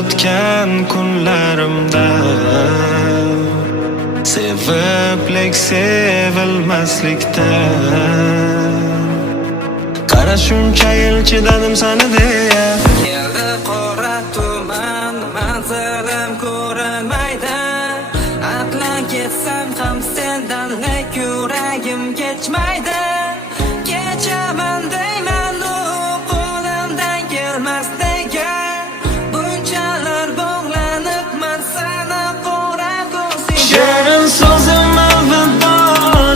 o'tgan kunlarimda seviblik sevilmaslikda qara shuncha yil chidadim sani deya. Keldi qora tuman, manzilim ko'rinmaydi. Aqlan ketsam ham sendan lek yuragim kechmaydi. Kechaman deyman u qo'limdan kelmas degan. Bunchalar bog'lanibman sana qora ko'zingga. Shirin so'zim alvido,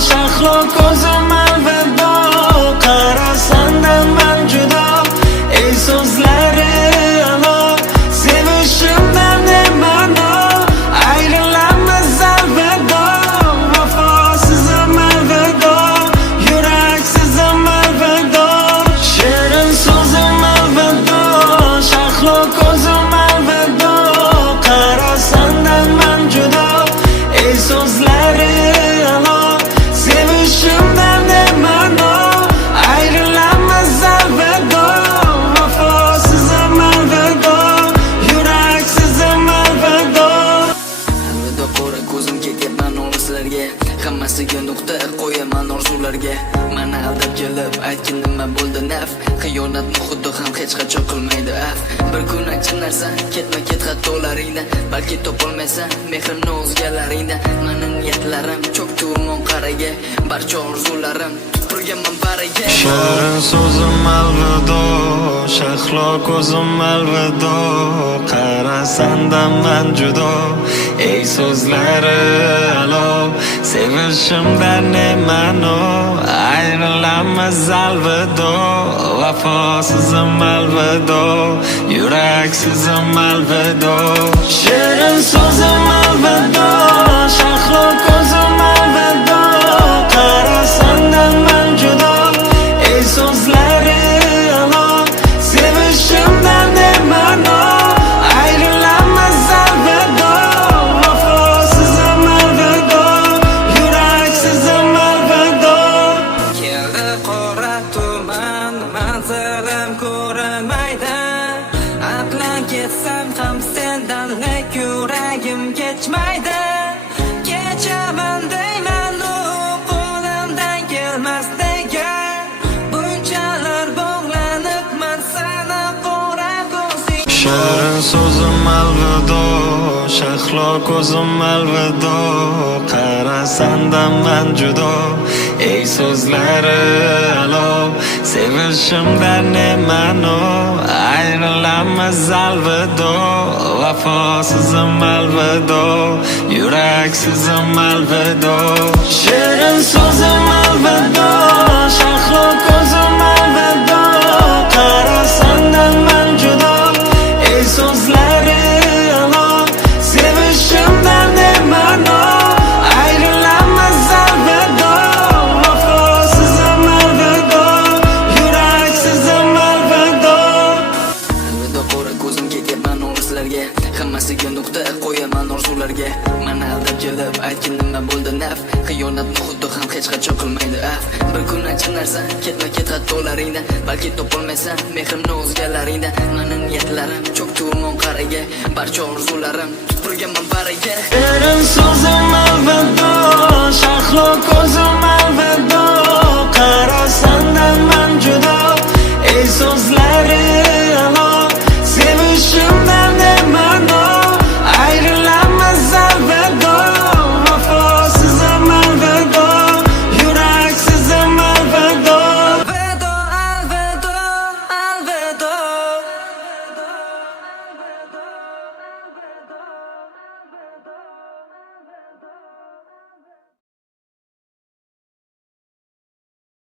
shahlo ko'zim alvido. Qara sendan man judo, ey so'zlari alo. Sevishimdan ne ma'no, ayrilamiz alvido. Vafosizim alvido, yuraksizim alvido. Shirin so'zim alvido, shahlo ko'zim alvido. Qara sendan man judo, ey so'zlari alo. Sevishimdan ne ma'no, ayrilamiz alvido. Vafosizim alvido, yuraksizim alvido. Alvido qora ko'zim ketyapman olislarga. Hammasiga nuqta qo'yaman orzularga. Mana aldab kelib aytgin nima bo'ldi naf. Xiyonatni xuddi ham hech qachon qilmaydi af. Bir kun achchiq narsa ketma ket xatolaringdan. Balki topolmaysan mehrimni o'zgalaringdan. Mani niyatlarim cho'kdi umon qaraga. Barcha orzularim turganman bariga. Shirin so'zim alvido, shahlo ko'zim alvido. Qara sendan man judo, ey so'zlari alo. Sevishimdan ne ma'no, ayrilamiz alvido. Vafosizim alvido, yuraksizim alvido. Shirin so'zim alvido, shahlo ko'zim alvido. Qara sendan man judo, ey so'zlari alo. Sevishimdan ne ma'no, ayrilamiz alvido. Vafosizim alvido, yuraksizim alvido. Keldi qora tuman, manzilim ko'rinmaydi. Aqlan ketsam ham sendan lek yuragim kechmaydi. Kechaman deyman u qo'limdan kelmas degan. Bunchalar bog'lanibman sana qora ko'zingga. Shirin so'zim alvido, shahlo ko'zim alvido. Qara sendan man judo, ey so'zlari alo. Sevishimdan ne ma'no, ayrilamiz alvido. Vafosizim alvido, yuraksizim alvido. Shirin so'zim alvido, shahlo ko'zim alvido. Qara sendan man judo, ey so'zlari alo. Sevishimdan ne ma'no, ayrilamiz alvido. Vafosizim alvido, yuraksizim alvido. Alvido qora ko'zim ketyapman olislarga. Hammasiga nuqta qo'yaman orzularga. Mana aldab kelib aytgin nima bo'ldi naf. Xiyonatni xuddi ham hech qachon qilmaydi af. Bir kun achchiq narsa ketma ket xatolaringdan. Balki topolmaysan mehrimni o'zgalaringdan. Mani niyatlarim cho'kdi umon qaraga. Barcha orzularim turganman bariga. Shirin so'zim alvido, shahlo ko'zim alvido. Qara sendan